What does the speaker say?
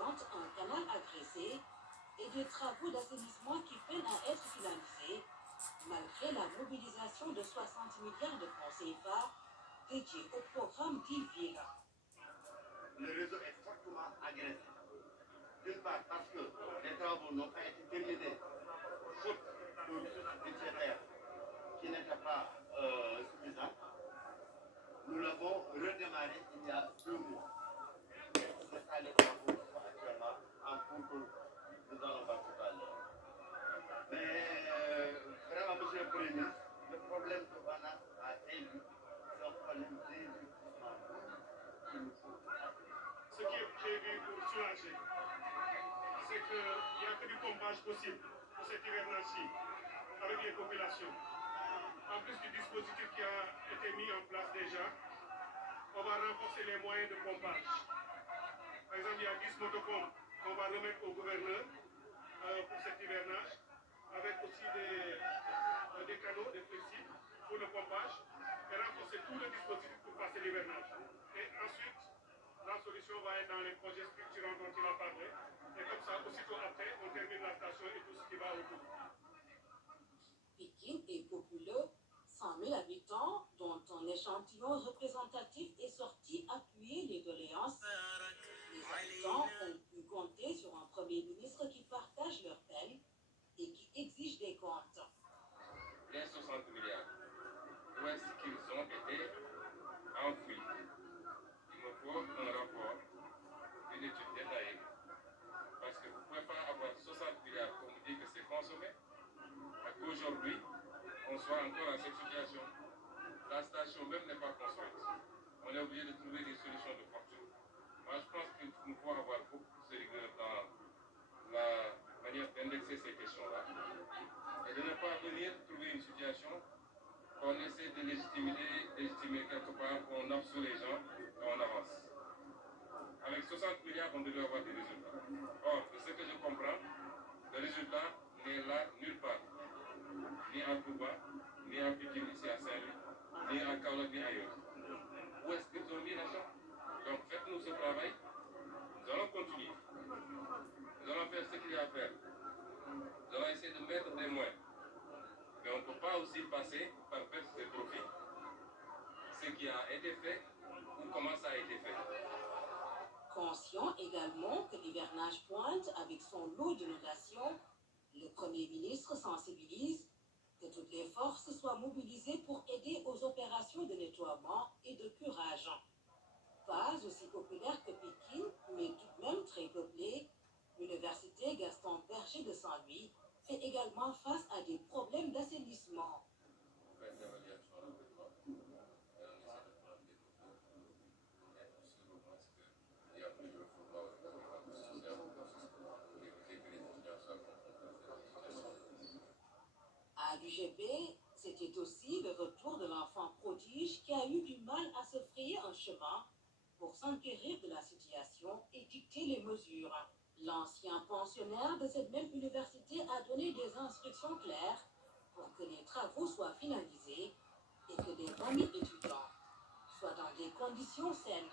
présente un canal agressé et des travaux d'assainissement qui peinent à être finalisés, malgré la mobilisation de 60 milliards de francs CFA dédiés au programme d'Île-Ville. Le réseau est fortement agressé. D'une part parce que les travaux n'ont pas été terminés, faute de ressources budgétaires qui n'étaient pas suffisantes. Nous l'avons redémarré il y a 2 mois. C'est ça les travaux qui sont actuellement en cours que nous allons voir tout à l'heure. Mais vraiment, monsieur le Premier ministre, le problème de Bana a été c'est un problème d'investissement qu'il nous faut. Ce qui est prévu pour soulager, c'est qu'il n'y a que du pompage possible pour cette hivernage-ci avec les populations. En plus du dispositif qui a été mis en place déjà, on va renforcer les moyens de pompage. Par exemple, il y a 10 motopompes qu'on va remettre au gouverneur pour cet hivernage, avec aussi des canaux, des flexibles pour le pompage, et renforcer tout le dispositif pour passer l'hivernage. Et ensuite, la solution va être dans les projets structurants dont il a parlé. Et comme ça, aussitôt après, on termine la station et tout ce qui va autour. Pikine est populeux, 100 000 habitants, dont un échantillon représentatif est sorti appuyer les doléances. Les habitants ont pu compter sur un Premier ministre qui partage leur peine et qui exige des comptes. Les 60 milliards, où est-ce qu'ils ont été enfouis? Il me faut un rapport, une étude détaillée. Parce que vous ne pouvez pas avoir 60 milliards pour me dire que c'est consommé, et qu'aujourd'hui, on soit encore dans cette situation. La station même n'est pas construite. On est obligé de trouver des solutions de fortune. Moi, je pense qu'il nous faut avoir beaucoup plus de rigueur dans la manière d'indexer ces questions-là. Et de ne pas venir trouver une situation qu'on essaie de légitimer quelque part, on absout les gens et on avance. Avec 60 milliards, on devait avoir des résultats. Or, de ce que je comprends, le résultat n'est là nulle part. Ni à Touba, ni à Pikine, ici à Saint-Louis, ni à Kaolack, ni ailleurs. Où est-ce qu'ils ont mis l'argent? Donc faites-nous ce travail. Nous allons continuer. Nous allons faire ce qu'il y a à faire. Nous allons essayer de mettre des moyens. Mais on ne peut pas aussi passer par perte de profit ce qui a été fait ou comment ça a été fait. Conscient également que l'hivernage pointe avec son lot d'inondations, le Premier ministre sensibilise que toutes les forces soient mobilisées pour aider aux opérations de nettoiement et de curage. Pas aussi populaire que Pikine, mais tout de même très peuplée, l'université Gaston Berger de Saint-Louis fait également face à des problèmes d'assainissement. À l'UGB, c'était aussi le retour de l'enfant prodige qui a eu du mal à se frayer un chemin pour s'enquérir de la situation et dicter les mesures. L'ancien pensionnaire de cette même université a donné des instructions claires pour que les travaux soient finalisés et que les familles étudiants soient dans des conditions saines.